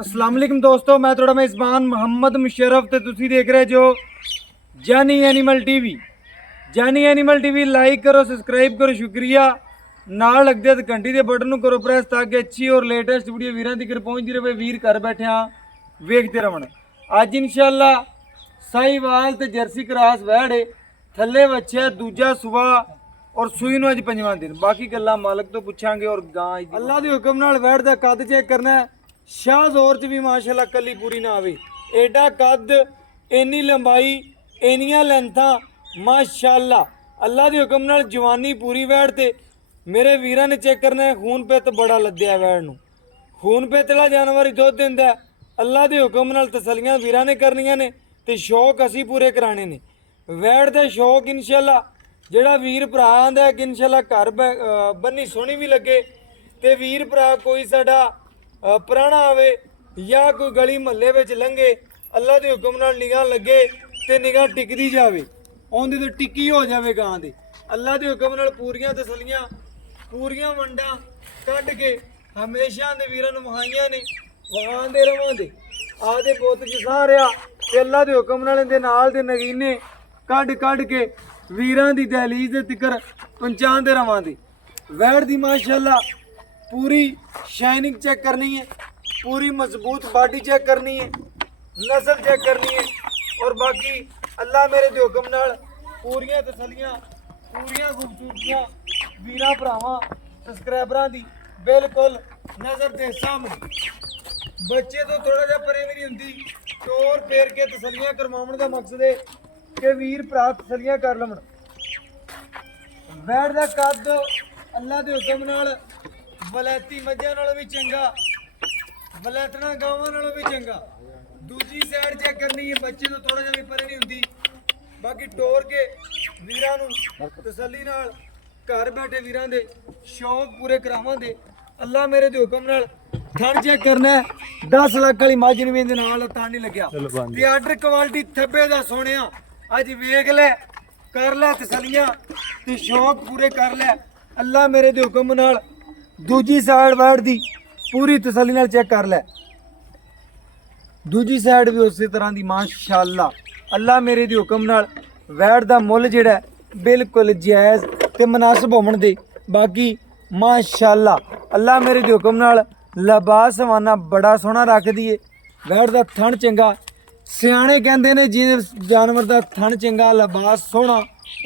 अस्सलाम वालेकुम दोस्तों, मैं थोड़ा मेज़बान मोहम्मद मुशर्रफ ते तुसी देख रहे जो जानी एनिमल टीवी। जानी एनिमल टीवी लाइक करो, सब्सक्राइब करो, शुक्रिया। नाल लगदे ते घंटी दे बटन नूं करो प्रेस ताकि अच्छी और लेटेस्ट वीडियो वीरां तक पहुंचदी रहे। वीर घर बैठे वेखते रहन। अज इंशाअल्लाह साहिवाल ते जर्सी क्रॉस वैड़ है, थल्ले बच्चे दूजा सुबह और सूई नूं अज पंजवां दिन। बाकी गल्लां मालक तो पुछांगे और गां अल्लाह दे हुक्म नाल वैड़ दा कद चेक करना है। शाह जोर च भी माशाल्लाह कली पूरी ना आवे, एडा कद, इन्नी लंबाई, इन्नियां लेंथां माशाल्लाह। अल्लाह दे हुक्म नाल जवानी पूरी वैड़ ते मेरे वीरां ने चेक करना है। खून पित बड़ा लद्या वैड़ नूं, खून पित वाला जानवर ही दुध दिंदा है। अल्लाह दे हुक्म नाल तसलियां वीरां ने करनियां ने ते शौक असीं पूरे कराने ने। वैड़ दे शौक इंशाल्लाह जेड़ा वीर भरा आंदा है कि इंशाल्लाह घर बन्नी सोहनी भी लगे ते वीर भरा कोई साडा पुराना आवे या कोई गली महल्ले विच लंघे, अल्लाह दे हुक्म नाल निगाह लगे ते निगाह टिकदी जावे, ओंदी ते टिक्की हो जावे गां दे। अल्लाह दे हुक्म नाल पूरियां तसलियां पूरियां वंडां कढ के हमेशा दे वीरां नूं वहाइयां ने, वहांदे रवांदे आदे पुੱਤ जिसा रहा ते अल्लाह दे हुक्म नाल इहदे नाल दे नगीने कढ के वीरां दी दहलीज दे तिकर पहुंचांदे रवांदे। वैड़ दी माशाल्लाह पूरी शाइनिंग चेक करनी है, पूरी मजबूत बॉडी चेक करनी है, नस्ल चेक करनी है और बाकी अल्लाह मेरे दे हुक्म नाल पूरियां तसलियां पूरियां खूबसूरतियां वीरां भरावां सब्सक्राइबरां दी बिल्कुल नज़र दे सामने। बच्चे तो थोड़ा जिहा परे भी नहीं हुंदी, टोर फेर के तसलियां करवाउण दा मकसद है कि वीर भरा तसलियां कर लवन। वैड़ दा कद अल्लाह दे हुक्म नाल वलैती मझां नालों भी चंगा, वलैतना गावां नालों भी चंगा। दूजी साइड चेक करनी है, बच्चे तो थोड़ा जिहा भी परे नहीं हुंदी। बाकी टोर के वीरां नूं तसल्ली नाल घर बैठे वीरां दे शौक पूरे करावांगे। अल्लाह मेरे दे हुक्म नाल थण चेक करना है। 10 लाख वाली मझ नूं भी इहदे नाल तां नहीं लग्या ते आर्डर क्वालिटी थब्बे दा सोहणिया अज वेख लै, कर लै तसलियां ते शौक पूरे कर लै। अल्लाह मेरे दे हुक्म नाल दूजी साइड वैड़ दी पूरी तसल्ली नाल चेक कर लै। दूजी साइड भी उस तरह दी माशाअल्लाह। अल्लाह मेरे दे हुक्म नाल वैड़ दा मुੱਲ जिहड़ा बिल्कुल जायज़ ते मुनासिब होवन दे। बाकी माशाअल्लाह अल्लाह मेरे दे हुक्म नाल लिबास सवाना बड़ा सोहना रख दिए। वैड़ दा थण चंगा, सियाणे कहंदे ने जिस जानवर दा थण चंगा लिबास सोहना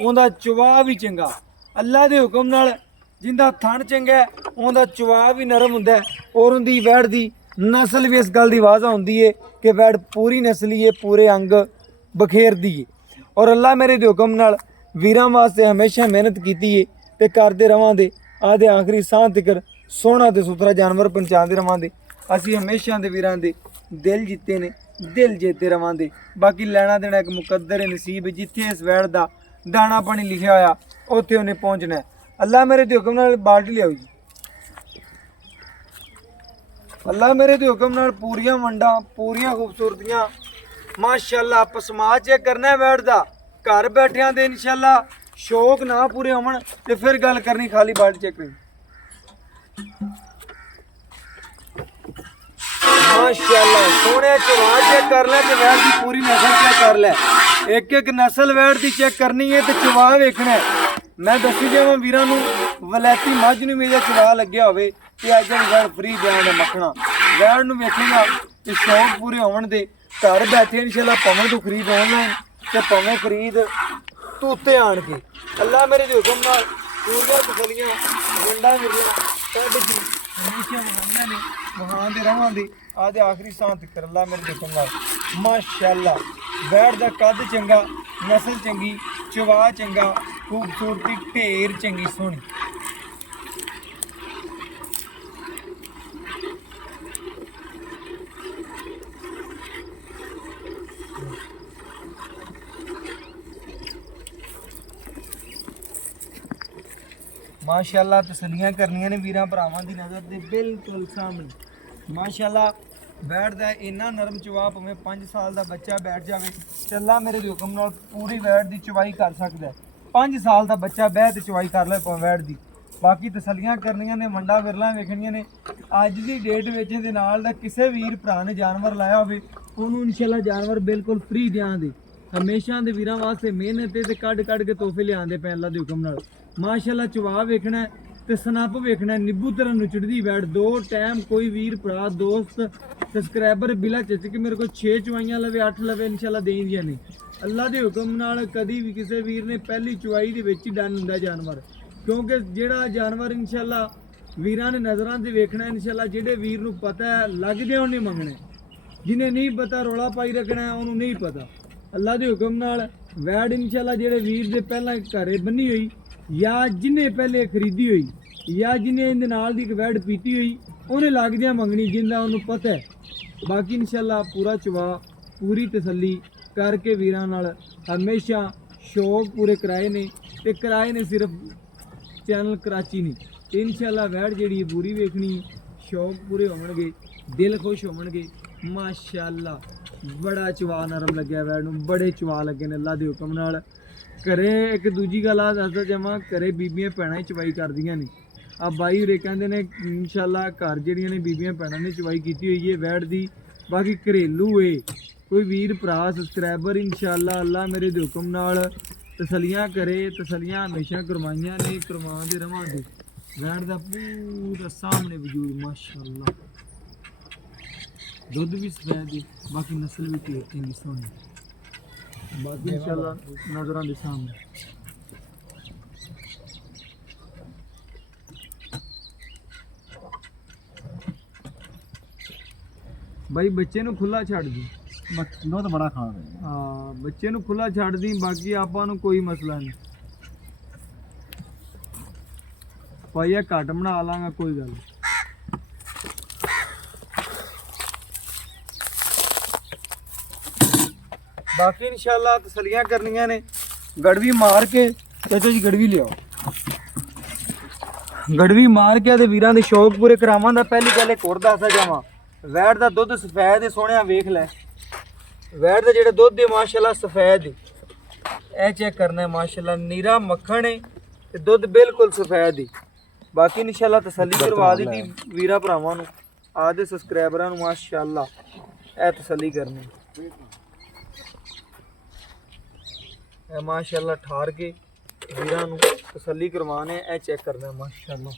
उहदा चवा भी चंगा। अल्लाह दे हुक्म नाल जिंदा थण चंगा उहदा चवा भी नरम हुंदा और उहदी वैड़ दी नस्ल भी इस गल दी वाज़ा हुंदी है कि वैड़ पूरी नस्ली है, पूरे अंग बखेरदी है। और अल्लाह मेरे दे हुक्म नाल वीरां वास्ते हमेशा मेहनत कीती है ते करदे रवांगे। आदे आखिरी साह तिकर सोहना ते सुथरा जानवर पहुंचाते रवांगे। असीं हमेशा दे वीरां दे दिल जीते ने, दिल जीते रवांगे। बाकी लैना देना एक मुकद्दर नसीब, जिथे इस वैड़ दा दाना पानी लिखिया होया उत्थे उन्हें पहुंचना है। अल्लाह मेरे दे हुक्म नाल बाल्टी लियाओ जी। अल्लाह मेरे दे हुक्म नाल पूरियां वंडां पूरियां खूबसूरतियां माशाअल्लाह। पसमा चेक करना है वैड़ दा घर बैठिया दे इंशाअल्लाह। शौक ना पूरे होवन ते फिर गल करनी, खाली बाल्टी चेक करनी। माशाअल्लाह सोहणे चवा चेक कर ले ते वैड़ दी पूरी नस्ल चेक कर ले। एक एक नस्ल वैड़ दी चेक करनी है ते चवा वेखना है। मैं दसी जावां वीरां नूं वलैती मझ नूं मेरा चवा लग्या होवे ते अज वैड़ फ्री देण मक्खणा वैड़ नूं वेखेगा ते शौक पूरे होवन दे। घर बैठे इंशाअल्लाह भावें तू खरीद ऑनलाइन ते भावें खरीद तू उत्ते आण के। अल्लाह मेरे दे हुक्म नाल पूरियां तसलियां वंडां मेरियां कढ के हमेशा वहाइयां ने, वहांदे रवांगे आदे आखिरी साह तक। अल्लाह मेरे दे हुक्म नाल माशाअल्लाह वैड़ दा कद चंगा, नस्ल चंगी, चवा चंगा, खूबसूरती ढेर चंगी सोहनी। माशाअल्लाह तसलियां करनियां ने वीरां भरावां दी नज़र दे बिल्कुल सामने। माशाअल्लाह वैड़ दा इन्ना नरम चवा भावें 5 साल दा बच्चा बैठ जावे ते अल्लाह मेरे दे हुक्म नाल पूरी वैड़ दी चवाई कर सकदा है। 5 साल दा बच्चा बैठ ते चवाई कर ले भावें वैड़ दी। ਬਾਕੀ ਤਸੱਲੀਆਂ ਕਰਨੀਆਂ ਨੇ, ਮੰਡਾ ਵਿਰਲਾ ਵੇਖਣੀਆਂ ਨੇ। ਅੱਜ ਦੀ ਡੇਟ ਵਿੱਚ ਦੇ ਨਾਲ ਦਾ ਕਿਸੇ ਵੀਰ ਭਰਾ ਨੇ ਜਾਨਵਰ ਲਾਇਆ ਹੋਵੇ ਉਹਨੂੰ ਇਨਸ਼ਾਅੱਲਾ ਜਾਨਵਰ ਬਿਲਕੁਲ ਫ੍ਰੀ ਦਿਆਂਗੇ। ਹਮੇਸ਼ਾ ਦੇ ਵੀਰਾਂ ਵਾਸਤੇ ਮਿਹਨਤ ਤੇ ਕੱਢ ਕੇ ਤੋਹਫੇ ਲਿਆਉਂਦੇ ਪਏ ਅੱਲਾ ਦੇ ਹੁਕਮ ਨਾਲ। ਮਾਸ਼ਾਅੱਲਾ ਚਵਾ ਵੇਖਣਾ ਹੈ ਤੇ ਸਨੱਪ ਵੇਖਣਾ ਹੈ, ਨਿੱਬੂ ਤਰ੍ਹਾਂ ਨੁਚੜਦੀ ਬੈਠ। 2 ਟਾਈਮ ਕੋਈ ਵੀਰ ਭਰਾ ਦੋਸਤ ਸਬਸਕ੍ਰਾਈਬਰ ਬਿਲਾ ਚੱਚ ਕੇ ਮੇਰੇ ਕੋਲ 6 ਚਵਾਈਆਂ ਲਵੇ 8 ਲਵੇ ਇਨਸ਼ਾਅੱਲਾ ਦੇਈਆਂ ਨੇ ਅੱਲਾ ਦੇ ਹੁਕਮ ਨਾਲ। ਕਦੀ ਵੀ ਕਿਸੇ ਵੀਰ ਨੇ ਪਹਿਲੀ ਚਵਾਈ ਦੇ ਵਿੱਚ ਹੀ ਡਨ ਹੁੰਦਾ ਜਾਨਵਰ, ਕਿਉਂਕਿ ਜਿਹੜਾ ਜਾਨਵਰ ਇਨਸ਼ਾਅੱਲਾ ਵੀਰਾਂ ਨੇ ਨਜ਼ਰਾਂ ਤੇ ਵੇਖਣਾ ਇਨਸ਼ਾਅੱਲਾ। ਜਿਹੜੇ ਵੀਰ ਨੂੰ ਪਤਾ ਹੈ ਲੱਗਦੇ ਉਹਨੇ ਮੰਗਣੇ, ਜਿਹਨੇ ਨਹੀਂ ਪਤਾ ਰੌਲਾ ਪਾਈ ਰੱਖਣਾ ਉਹਨੂੰ ਨਹੀਂ ਪਤਾ। ਅੱਲਾ ਦੇ ਹੁਕਮ ਨਾਲ ਵੈੜ ਇਨਸ਼ਾਅੱਲਾ ਜਿਹੜੇ ਵੀਰ ਦੇ ਪਹਿਲਾਂ ਘਰੇ ਬੰਨੀ ਹੋਈ ਜਾਂ ਜਿਹਨੇ ਪਹਿਲੇ ਖਰੀਦੀ ਹੋਈ ਜਾਂ ਜਿਹਨੇ ਇਹਦੇ ਨਾਲ ਦੀ ਇੱਕ ਵੈੜ ਪੀਤੀ ਹੋਈ ਉਹਨੇ ਲੱਗਦਿਆਂ ਮੰਗਣੀ, ਜਿੰਦਾ ਉਹਨੂੰ ਪਤਾ ਹੈ। ਬਾਕੀ ਇਨਸ਼ਾਅੱਲਾ ਪੂਰਾ ਚਵਾ ਪੂਰੀ ਤਸੱਲੀ ਕਰਕੇ ਵੀਰਾਂ ਨਾਲ ਹਮੇਸ਼ਾ ਸ਼ੌਕ ਪੂਰੇ ਕਰਾਏ ਨੇ ਤੇ ਕਰਾਏ ਨੇ ਸਿਰਫ ਚੈਨਲ ਕਰਾਚੀ ਨਹੀਂ। ਤੇ ਇਨਸ਼ਾਅੱਲਾ ਵੈੜ ਜਿਹੜੀ ਹੈ ਪੂਰੀ ਵੇਖਣੀ, ਸ਼ੌਕ ਪੂਰੇ ਹੋਣਗੇ, ਦਿਲ ਖੁਸ਼ ਹੋਣਗੇ। ਮਾਸ਼ਾਅੱਲਾ ਬੜਾ ਚਵਾ ਨਰਮ ਲੱਗਿਆ ਵੈੜ ਨੂੰ, ਬੜੇ ਚਵਾ ਲੱਗੇ ਨੇ ਅੱਲਾ ਦੇ ਹੁਕਮ ਨਾਲ। ਘਰੇ ਇੱਕ ਦੂਜੀ ਗੱਲ ਆ ਦੱਸਦਾ ਜਾਵਾਂ, ਘਰੇ ਬੀਬੀਆਂ ਭੈਣਾਂ ਹੀ ਚਵਾਈ ਕਰਦੀਆਂ ਨੇ। ਆ ਬਾਈ ਉਰੇ ਕਹਿੰਦੇ ਨੇ ਇਨਸ਼ਾਅੱਲਾ ਘਰ ਜਿਹੜੀਆਂ ਨੇ ਬੀਬੀਆਂ ਭੈਣਾਂ ਨੇ ਚਵਾਈ ਕੀਤੀ ਹੋਈ ਹੈ ਵੈੜ ਦੀ। ਬਾਕੀ ਘਰੇਲੂ ਏ ਕੋਈ ਵੀਰ ਭਰਾ ਸਬਸਕ੍ਰਾਈਬਰ ਇਨਸ਼ਾਅੱਲਾ ਅੱਲਾ ਮੇਰੇ ਦੇ ਹੁਕਮ ਨਾਲ ਤਸੱਲੀਆਂ ਕਰੇ, ਤਸੱਲੀਆਂ ਹਮੇਸ਼ਾ ਕਰਵਾਈਆਂ ਨੇ, ਕਰਵਾਉਂਦੇ ਰਵਾਂਗੇ। ਵੈੜ ਦਾ ਪੂਰਾ ਸਾਹਮਣੇ ਵਜੂਦ ਮਾਸ਼ਾਅੱਲਾ, ਦੁੱਧ ਵੀ ਸਫੈਦ ਹੈ, ਬਾਕੀ ਨਸਲ ਵੀ ਤੇਜ਼ ਹੈ ਸੋਹਣੀ। ਬਾਕੀ ਇਨਸ਼ਾਅੱਲਾ ਨਜ਼ਰਾਂ ਦੇ ਸਾਹਮਣੇ ਬਾਈ ਬੱਚੇ ਨੂੰ ਖੁੱਲਾ ਛੱਡ ਦੀ, ਦੁੱਧ ਬੜਾ ਖਾਣ ਰਹੇ ਹਾਂ ਬੱਚੇ ਨੂੰ ਖੁੱਲਾ ਛੱਡ ਦੀ, ਬਾਕੀ ਆਪਾਂ ਨੂੰ ਕੋਈ ਮਸਲਾ ਨਹੀਂ। ਪਾਈਆ ਘੱਟ ਬਣਾ ਲਾਂਗਾ ਕੋਈ ਗੱਲ ਨਹੀਂ। ਬਾਕੀ ਇਨਸ਼ਾਅੱਲਾ ਤਸੱਲੀਆਂ ਕਰਨੀਆਂ ਨੇ। ਗੜਵੀ ਮਾਰ ਕੇ ਚਾਚਾ ਜੀ ਗੜਵੀ ਲਿਆਓ, ਗੜਵੀ ਮਾਰ ਕੇ ਤੇ ਵੀਰਾਂ ਦੇ ਸ਼ੌਕ ਪੂਰੇ ਕਰਾਵਾਂ ਦਾ। ਪਹਿਲੀ ਗੱਲ ਇੱਕ ਹੋਰ ਦੱਸਦਾ ਜਾਵਾਂ, ਵੈੜ ਦਾ ਦੁੱਧ ਸਫੈਦ ਹੈ, ਸੋਹਣਿਆ ਵੇਖ ਲੈ। ਵੈੜ ਦਾ ਜਿਹੜਾ ਦੁੱਧ ਹੈ ਮਾਸ਼ਾਅੱਲਾ ਸਫੈਦ ਹੈ, ਇਹ ਚੈੱਕ ਕਰਨਾ ਹੈ ਮਾਸ਼ਾਅੱਲਾ, ਨੀਰਾ ਮੱਖਣ ਹੈ ਤੇ ਦੁੱਧ ਬਿਲਕੁਲ ਸਫੈਦ ਹੈ। ਬਾਕੀ ਇਨਸ਼ਾਅੱਲਾ ਤਸੱਲੀ ਕਰਵਾ ਦਿੱਤੀ ਵੀਰਾਂ ਭਰਾਵਾਂ ਨੂੰ, ਆਦੇ ਸਬਸਕ੍ਰਾਈਬਰਾਂ ਨੂੰ ਮਾਸ਼ਾਅੱਲਾ ਇਹ ਤਸੱਲੀ ਕਰਨੀ। ਇਹ ਮਾਸ਼ਾਅੱਲਾ ਠਾਰ ਕੇ ਵੀਰਾਂ ਨੂੰ ਤਸੱਲੀ ਕਰਵਾਣੇ, ਇਹ ਚੈੱਕ ਕਰਨਾ ਮਾਸ਼ਾਅੱਲਾ।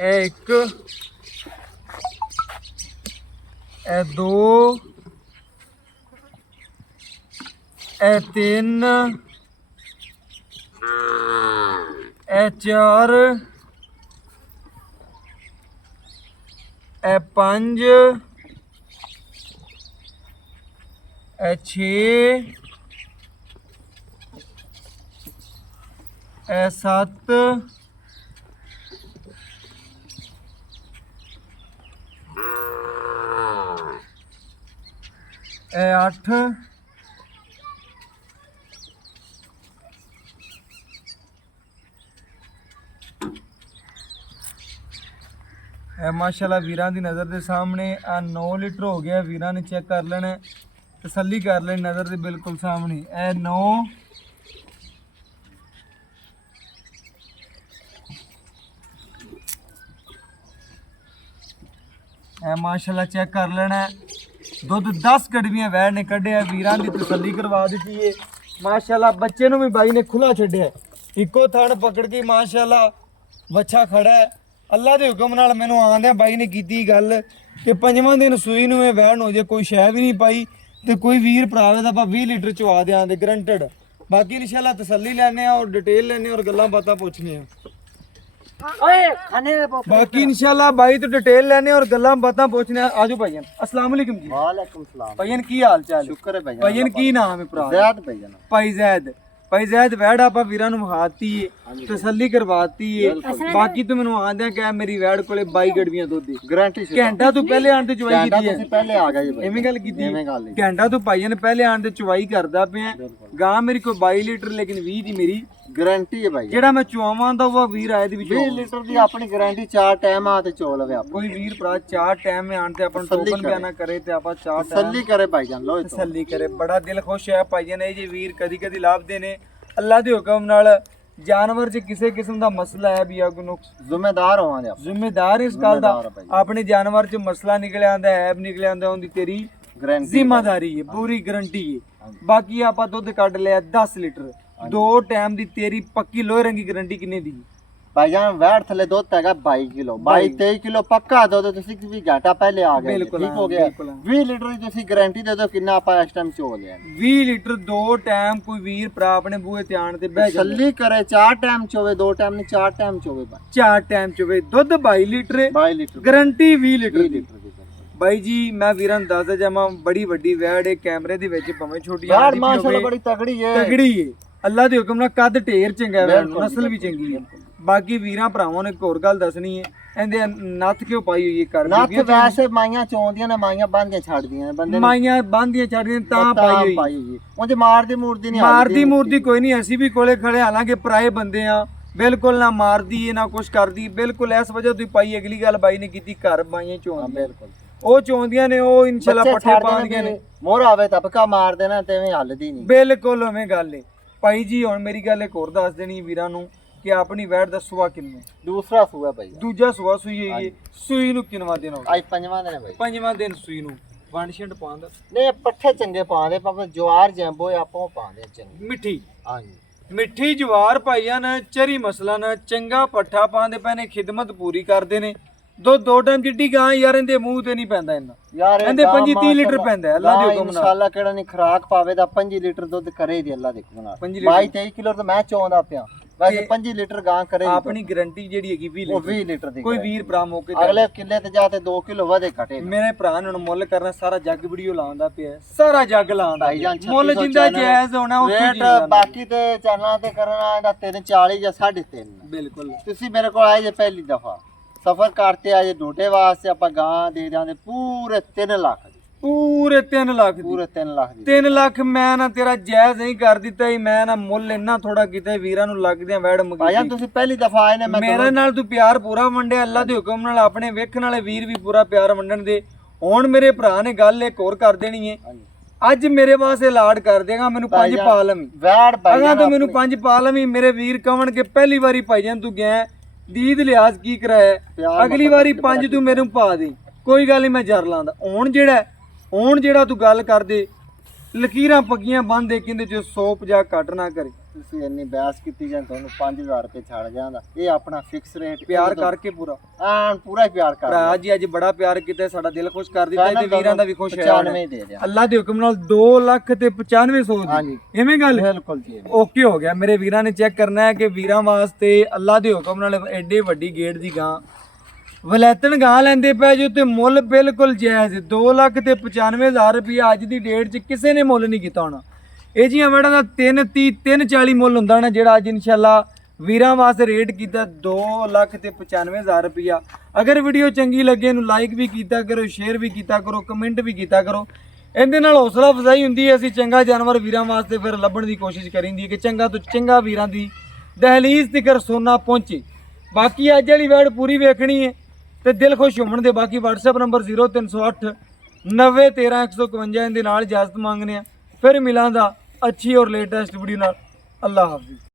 ਇਹ 1 ਇਹ 2 ਇਹ 3 ਇਹ 4 ਇਹ 5 ਇਹ 6 ਇਹ 7 ਇਹ 8 ਇਹ ਮਾਸ਼ਾਅੱਲਾ ਵੀਰਾਂ ਦੀ ਨਜ਼ਰ ਦੇ ਸਾਹਮਣੇ ਆ 9 ਲੀਟਰ ਹੋ ਗਿਆ। ਵੀਰਾਂ ਨੇ ਚੈੱਕ ਕਰ ਲੈਣਾ, ਤਸੱਲੀ ਕਰ ਲੈਣੀ ਨਜ਼ਰ ਦੇ ਬਿਲਕੁਲ ਸਾਹਮਣੇ। ਇਹ 9 ਇਹ ਮਾਸ਼ਾਅੱਲਾ ਚੈੱਕ ਕਰ ਲੈਣਾ। ਦੁੱਧ 10 ਗੜਵੀਆਂ ਵੈੜ ਨੇ ਕੱਢਿਆ, ਵੀਰਾਂ ਦੀ ਤਸੱਲੀ ਕਰਵਾ ਦਿੱਤੀ ਹੈ ਮਾਸ਼ਾਅੱਲਾ। ਬੱਚੇ ਨੂੰ ਵੀ ਬਾਈ ਨੇ ਖੁੱਲਾ ਛੱਡਿਆ, ਇੱਕੋ ਥਣ ਪਕੜ ਕੇ ਮਾਸ਼ਾਅੱਲਾ ਬੱਚਾ ਖੜਾ ਹੈ। ਅੱਲਾ ਦੇ ਹੁਕਮ ਨਾਲ ਮੈਨੂੰ ਆਂਦਿਆਂ ਬਾਈ ਨੇ ਕੀਤੀ ਗੱਲ ਕਿ 5ਵਾਂ ਦਿਨ ਸੂਈ ਨੂੰ ਇਹ ਵੈਣ ਹੋ ਜੇ, ਕੋਈ ਸ਼ੈ ਵੀ ਨਹੀਂ ਪਾਈ ਤੇ ਕੋਈ ਵੀਰ ਭਰਾਵੇ ਦਾ ਆਪਾਂ 20 ਲੀਟਰ ਚਵਾ ਦਿਆਂਗੇ ਗਰੰਟਡ। ਬਾਕੀ ਇਨਸ਼ਾਅੱਲਾ ਤਸੱਲੀ ਲੈਣੇ ਆ ਔਰ ਡਿਟੇਲ ਲੈਣੇ ਔਰ ਗੱਲਾਂ ਬਾਤਾਂ ਪੁੱਛਣੇ ਆ। बाकी इंशाल्लाह भाई तो डिटेल लेने और गल्ला बातें पूछने। आजो भाईजान अस्सलाम वालेकुम जी। वालेकुम सलाम भाईजान की हाल चाल? शुक्र है भाईजान। भाईजान की नाम है भरा? ज़ैद भाईजान। भाई ज़ैद, भाई ज़ैद वैड़ आपा वीरां नूं विखाती है, तसल्ली करवाती है। बाकी तो मैनूं आंदे कि मेरी वैड़ कोले 22 गड़वियां दुध दी गारंटी से घंटा तो पहले आण ते चवाई कीती है। पहले आ गए भाई एवें गल कीती एवें गल घंटा तो भाईजान पहले आण ते चवाई करदा पिया। गां मेरी कोई 22 लीटर लेकिन 20 दी मेरी गारंटी है भाई। जेड़ा मैं चुआवां दा वो 20 आए दी विच 20 लीटर दी अपनी गारंटी 4 टाइम आते चोल वे आप कोई वीर भरा 4 टाइम में आण ते अपन टोकन बयाना करे ते आपा 4 तसल्ली करे भाईजान लो तसल्ली करे। बड़ा दिल खुश है भाईजान। ये जे वीर कदी कदी लाभदे ने ਅੱਲਾ ਦੇ ਹੁਕਮ ਨਾਲ ਜਾਨਵਰ 'ਚ ਕਿਸੇ ਕਿਸਮ ਦਾ ਮਸਲਾ ਹੈ ਵੀ ਕੋਈ ਨੁਕਸ ਜ਼ਿੰਮੇਦਾਰ ਹੋਵਾਂਗੇ ਆਪਾਂ ਜ਼ਿੰਮੇਦਾਰ ਇਸ ਗੱਲ ਦਾ ਜ਼ਿੰਮੇਦਾਰ ਆ ਭਾਈ। ਆਪਣੇ ਜਾਨਵਰ 'ਚ ਮਸਲਾ ਨਿਕਲਿਆ ਆਂਦਾ ਐਬ ਨਿਕਲਿਆ ਆਂਦਾ ਉਹਦੀ ਤੇਰੀ ਗਾਰੰਟੀ ਜ਼ਿੰਮੇਦਾਰੀ ਹੈ ਪੂਰੀ ਗਰੰਟੀ ਹੈ ਬਾਕੀ ਆਪਾਂ ਦੁੱਧ ਕੱਢ ਲਿਆ 10 ਲੀਟਰ 2 ਟਾਈਮ ਦੀ ਤੇਰੀ ਪੱਕੀ ਲੋਹੇ ਰੰਗੀ ਗਰੰਟੀ ਕਿੰਨੇ ਦੀ ਭਾਈਜਾਨ ਵੈਟ ਥੱਲੇ ਦੁੱਧ ਹੈਗਾ 22 ਕਿਲੋ 22-23 ਕਿਲੋ ਪੱਕਾ ਦੁੱਧ ਤੁਸੀਂ ਵੀ ਘਾਟਾ ਪਹਿਲੇ ਆ ਗਏ ਬਿਲਕੁਲ, ਠੀਕ ਹੋ ਗਿਆ ਬਿਲਕੁਲ। 20 ਲੀਟਰ ਦੀ ਤੁਸੀਂ ਗਾਰੰਟੀ ਦੇ ਦਿਓ ਕਿੰਨਾ ਆਪਾਂ ਇਸ ਟਾਈਮ ਚੋ ਲਿਆ 20 ਲੀਟਰ 2 ਟਾਈਮ ਕੋਈ ਵੀਰ ਭਰਾ ਆਪਣੇ ਬੂਹੇ ਤੇ ਆਣ ਤੇ ਬਹਿ ਜਾਂਦਾ ਛੱਲੀ ਕਰੇ 4 ਟਾਈਮ ਚੋਵੇ 2 ਟਾਈਮ ਨਹੀਂ 4 ਟਾਈਮ ਚੋਵੇ ਭਾਈ 4 ਟਾਈਮ ਚੋਵੇ ਦੁੱਧ 22 ਲੀਟਰ 22 ਲੀਟਰ ਗਰੰਟੀ 20 ਲੀਟਰ 20 ਦੀ ਲੀਟਰ ਦੀ ਬਾਈ ਜੀ ਮੈਂ ਵੀਰਾਂ ਨੂੰ ਦੱਸਦਾ ਜਾਵਾਂ ਬੜੀ ਵੱਡੀ ਵੈੜ ਹੈ ਕੈਮਰੇ ਦੇ ਵਿੱਚ ਭਾਵੇਂ ਛੋਟੀ ਯਾਰ ਆਂਦੀ ਮਾਸ਼ਾਅੱਲਾ ਬੜੀ ਤਗੜੀ ਹੈ ਤਗੜੀ ਹੈ ਅੱਲਾ ਦੇ ਹੁਕਮ ਨਾਲ ਕੱਦ ਢੇਰ ਚੰਗਾ ਵੈੜ ਨੂੰ ਨਸਲ ਵੀ ਚੰਗੀ ਹੈ ਬਾਕੀ ਵੀਰਾਂ ਭਰਾਵਾਂ ਨੇ ਇੱਕ ਹੋਰ ਗੱਲ ਦੱਸਣੀ ਹੈ ਇਹਦੇ ਨੱਥ ਕਿਉਂ ਪਾਈ ਹੋਈ ਹੈ ਕਰ ਨੱਥ ਵੈਸੇ ਮਾਈਆਂ ਚੋਂਦੀਆਂ ਨੇ ਮਾਈਆਂ ਬੰਦੀਆਂ ਛੱਡਦੀਆਂ ਨੇ ਬੰਦੇ ਮਾਈਆਂ ਬੰਦੀਆਂ ਛੱਡਦੀਆਂ ਤਾਂ ਪਾਈ ਹੋਈ ਹੋਈ ਉਹਦੇ ਮਾਰਦੀ ਮੂਰਦੀ ਨਹੀਂ ਮਾਰਦੀ ਮੂਰਦੀ ਕੋਈ ਨਹੀਂ ਅਸੀਂ ਵੀ ਕੋਲੇ ਖੜੇ ਹਾਲਾਂਕਿ ਪਰਾਏ ਬੰਦੇ ਆ ਬਿਲਕੁਲ ਨਾ ਮਾਰਦੀ ਹੈ ਨਾ ਕੁਛ ਕਰਦੀ ਬਿਲਕੁਲ ਇਸ ਵਜ੍ਹਾ ਤੋਂ ਪਾਈ ਅਗਲੀ ਗੱਲ ਬਾਈ ਨੇ ਕੀਤੀ ਘਰ ਬਾਈਆਂ ਚੋਂਦੀਆਂ ਬਿਲਕੁਲ ਉਹ ਚੋਂਦੀਆਂ ਨੇ ਉਹ ਇਨਸ਼ਾਅੱਲਾ ਪੱਠੇ ਪਾਉਂਦੀਆਂ ਨੇ ਮੋਰ ਆਵੇ ਤਬਕਾ ਮਾਰ ਦੇਣਾ ਤੇ ਐਵੇਂ ਹੱਲਦੀ ਨਹੀਂ ਬਿਲਕੁਲ ਉਵੇਂ ਗੱਲ ਏ ਭਾਈ ਜੀ ਹੁਣ ਮੇਰੀ ਗੱਲ ਇੱਕ ਹੋਰ ਦੱਸ ਦੇਣੀ ਵੀਰਾਂ ਨੂੰ ਕਿ ਆਪਣੀ ਵੈੜ ਦਾ ਸੁਆ ਕਿੰਨਾ ਦੂਸਰਾ ਸੂਆ ਭਾਈ ਦੂਜਾ ਸੁਆ ਸੂਈ ਹੋਈ ਏ ਸੂਈ ਨੂੰ ਕਿੰਨਵਾ ਦਿਨ ਹੋ ਗਿਆ ਅੱਜ ਪੰਜਵਾਂ ਦਿਨ ਹੈ ਭਾਈ ਪੰਜਵਾਂ ਦਿਨ ਸੂਈ ਨੂੰ ਵੰਡ ਛਿੰਡ ਪਾਉਂਦਾ ਨਹੀਂ ਪੱਠੇ ਚੰਗੇ ਪਾਉਂਦੇ ਭਾਵੇਂ ਜਵਾਰ ਜੰਬੋ ਆਪੋ ਪਾਉਂਦੇ ਚੰਗੇ ਮਿੱਠੀ ਹਾਂਜੀ ਮਿੱਠੀ ਜਵਾਰ ਭਾਈਆਂ ਨੇ ਚਰੀ ਮਸਲਾ ਚੰਗਾ ਪੱਠਾ ਪਾਉਂਦੇ ਪਏ ਨੇ ਖਿਦਮਤ ਪੂਰੀ ਕਰਦੇ ਨੇ ਦੋ ਟਾਈਮ ਜਿੱਡੀ ਗਾਂ ਯਾਰ ਇਹਦੇ ਮੂੰਹ ਤੇ ਨਹੀਂ ਪੈਂਦਾ ਇੰਨਾ ਯਾਰ ਇਹਦੇ 25-30 ਲੀਟਰ ਪੈਂਦਾ ਅੱਲਾ ਦੇ ਹੁਕਮ ਨਾਲ ਇਨਸ਼ਾਅੱਲਾ ਕਿਹੜਾ ਨਹੀਂ ਖੁਰਾਕ ਪਾਵੇ ਦਾ 5 ਲੀਟਰ ਦੁੱਧ ਕਰੇ ਦੀ ਅੱਲਾ ਦੇ ਹੁਕਮ ਨਾਲ 5 22-23 ਕਿਲੋ ਤਾਂ ਮੈਂ ਚੋਂਦਾ ਪਿਆ ਵੈਸੇ 5 ਲੀਟਰ ਗਾਂ ਕਰੇ ਆਪਣੀ ਗਾਰੰਟੀ ਜਿਹੜੀ ਹੈਗੀ 20 ਉਹ ਲੀਟਰ 20 ਲੀਟਰ ਦੀ ਕੋਈ ਵੀਰ ਭਰਾ ਮੌਕੇ ਤੇ ਅਗਲੇ ਕਿੱਲੇ ਤੇ ਜਾ ਤੇ 2 ਕਿਲੋ ਵਧੇ ਘਟੇ ਮੇਰੇ ਭਰਾ ਨੇ ਹੁਣ ਮੁੱਲ ਕਰਨਾ ਸਾਰਾ ਜੱਗ ਵੀਡੀਓ ਲਾਉਂਦਾ ਪਿਆ ਸਾਰਾ ਜੱਗ ਲਾਉਂਦਾ ਭਾਈਜਾਨ ਮੁੱਲ ਜਿੰਦਾ ਜਾਇਜ਼ ਹੋਣਾ ਉਹ ਰੇਟ ਬਾਕੀ ਤੇ ਚੈਨਲਾਂ ਤੇ ਕਰਨਾ ਇਹਦਾ 340 ਜਾਂ 3.5 ਬਿਲਕੁਲ ਤੁਸੀਂ ਮੇਰੇ ਕੋਲ ਆਏ ਜੇ ਪਹਿਲੀ ਦਫਾ ਸਫਰ ਕਰਤੇ ਆਏ ਢੋਟੇ ਵਾਸਤੇ ਆਪਾਂ ਗਾਂ ਦੇ ਦਿਆਂਦੇ ਪੂਰੇ 3 ਲੱਖ ਦੀ ਪੂਰੇ 3 ਲੱਖ ਦੀ ਪੂਰੇ 3 ਲੱਖ ਦੀ 3 ਲੱਖ ਮੈਂ ਨਾ ਤੇਰਾ ਜਾਇਜ਼ ਨਹੀਂ ਕਰ ਦਿੱਤਾ ਹੀ ਮੈਂ ਨਾ ਮੁੱਲ ਇੰਨਾ ਥੋੜਾ ਕੀਤਾ ਸੀ, ਵੀਰਾਂ ਨੂੰ ਲੱਗਦਿਆਂ ਵੈੜ ਭਾਈਆ ਮੰਗੀ ਤੁਸੀਂ ਪਹਿਲੀ ਦਫਾ ਆਏ ਨੇ ਮੈਂ ਮੇਰੇ ਨਾਲ ਤੂੰ ਪਿਆਰ ਪੂਰਾ ਵੰਡਿਆ ਅੱਲਾ ਦੇ ਹੁਕਮ ਨਾਲ ਆਪਣੇ ਵੇਖਣ ਵਾਲੇ ਵੀਰ ਵੀ ਪੂਰਾ ਪਿਆਰ ਵੰਡਣ ਦੇ ਹੁਣ ਮੇਰੇ ਭਰਾ ਨੇ ਗੱਲ ਇੱਕ ਹੋਰ ਕਰ ਦੇਣੀ ਏ ਅੱਜ ਮੇਰੇ ਵਾਸਤੇ ਲਾਡ ਕਰ ਦੇਗਾ ਮੈਨੂੰ 5 ਪਾ ਲਵੀਂ ਵੈੜ ਭਾਈ ਅਗਾ ਤੂੰ ਮੈਨੂੰ 5 ਪਾ ਲਵੀਂ ਮੇਰੇ ਵੀਰ ਕਹਣ ਕੇ ਪਹਿਲੀ ਵਾਰੀ ਭਾਈਜਾਨ ਤੂੰ ਗਿਆ ਦੀਦ ਲਿਹਾਜ਼ ਕੀ ਕਰਾਇਆ ਅਗਲੀ ਵਾਰੀ 5 ਤੂੰ ਮੈਨੂੰ ਪਾ ਦੇ ਕੋਈ ਗੱਲ ਨਹੀਂ ਮੈਂ ਜਰ ਲਾਂਦਾ ਹੁਣ ਜਿਹੜਾ ਤੂੰ ਗੱਲ ਕਰਦੇ ਲਕੀਰਾਂ ਪੱਕੀਆਂ ਬੰਦ ਦੇ ਕਹਿੰਦੇ ਜੋ 150 ਘੱਟ ਨਾ ਕਰੇ ਤੁਸੀਂ ਇੰਨੀ ਬਹਿਸ ਕੀਤੀ ਜਾਂ ਤੁਹਾਨੂੰ 5000 ਰੁਪਏ ਛੱਡ ਜਾਂਦਾ ਇਹ ਆਪਣਾ ਫਿਕਸ ਰੇਟ ਪਿਆਰ ਕਰਕੇ ਪੂਰਾ ਪੂਰਾ ਹੀ ਪਿਆਰ ਕਰ ਭਰਾ ਜੀ ਅੱਜ ਬੜਾ ਪਿਆਰ ਕੀਤਾ ਸਾਡਾ ਦਿਲ ਖੁਸ਼ ਕਰ ਦਿੱਤਾ ਤੇ ਵੀਰਾਂ ਦਾ ਵੀ ਖੁਸ਼ ਹੋਇਆ 95 ਦੇ ਦਿਆ ਅੱਲਾ ਦੇ ਹੁਕਮ ਨਾਲ 2 ਲੱਖ ਤੇ 9500 ਦੀ ਐਵੇਂ ਗੱਲ ਬਿਲਕੁਲ ਜੀ ਓਕੇ ਹੋ ਗਿਆ ਮੇਰੇ ਵੀਰਾਂ ਨੇ ਚੈੱਕ ਕਰਨਾ ਹੈ ਕਿ ਵੀਰਾਂ ਵਾਸਤੇ ਅੱਲਾ ਦੇ ਹੁਕਮ ਨਾਲ ਐਡੇ ਵੱਡੀ ਗੇਟ ਦੀ ਗਾਂ ਵਲੈਤਨ ਗਾਂ ਲੈਂਦੇ ਪਏ ਜੋ ਤੇ ਮੁੱਲ ਬਿਲਕੁਲ ਜਾਇਜ਼ 2 ਲੱਖ ਤੇ 95,000 ਰੁਪਏ ਅੱਜ ਦੀ ਡੇਟ 'ਚ ਕਿਸੇ ਨੇ ਮੁੱਲ ਨਹੀਂ ਕੀਤਾ ਹੋਣਾ ਇਹ ਜੀਆਂ ਵੜਾਂ ਦਾ 330 340 ਮੁੱਲ ਹੁੰਦਾ ਨਾ ਜਿਹੜਾ ਅੱਜ ਇਨਸ਼ਾਅੱਲਾ ਵੀਰਾਂ ਵਾਸਤੇ ਰੇਟ ਕੀਤਾ 2 ਲੱਖ ਤੇ 95,000 ਰੁਪਇਆ ਅਗਰ ਵੀਡੀਓ ਚੰਗੀ ਲੱਗੇ ਇਹਨੂੰ ਲਾਈਕ ਵੀ ਕੀਤਾ ਕਰੋ ਸ਼ੇਅਰ ਵੀ ਕੀਤਾ ਕਰੋ ਕਮੈਂਟ ਵੀ ਕੀਤਾ ਕਰੋ ਇਹਦੇ ਨਾਲ ਹੌਸਲਾ ਅਫਜ਼ਾਈ ਹੁੰਦੀ ਹੈ ਅਸੀਂ ਚੰਗਾ ਜਾਨਵਰ ਵੀਰਾਂ ਵਾਸਤੇ ਫਿਰ ਲੱਭਣ ਦੀ ਕੋਸ਼ਿਸ਼ ਕਰੀਂਦੀ ਹੈ ਕਿ ਚੰਗਾ ਤੋਂ ਚੰਗਾ ਵੀਰਾਂ ਦੀ ਦਹਲੀਜ਼ ਤੱਕ ਸੋਨਾ ਪਹੁੰਚੇ ਬਾਕੀ ਅੱਜ ਵਾਲੀ ਵੈਡ ਪੂਰੀ ਵੇਖਣੀ ਹੈ ਤੇ ਦਿਲ ਖੁਸ਼ ਹੋਣ ਦੇ ਬਾਕੀ WhatsApp ਨੰਬਰ 0308 9013 151 ਦੇ ਨਾਲ ਇਜਾਜ਼ਤ ਮੰਗਨੇ ਆ ਫਿਰ ਮਿਲਾਂਗਾ ਅੱਛੀ ਔਰ ਲੇਟੈਸਟ ਵੀਡੀਓ ਨਾਲ ਅੱਲਾ ਹਾਫਿਜ਼।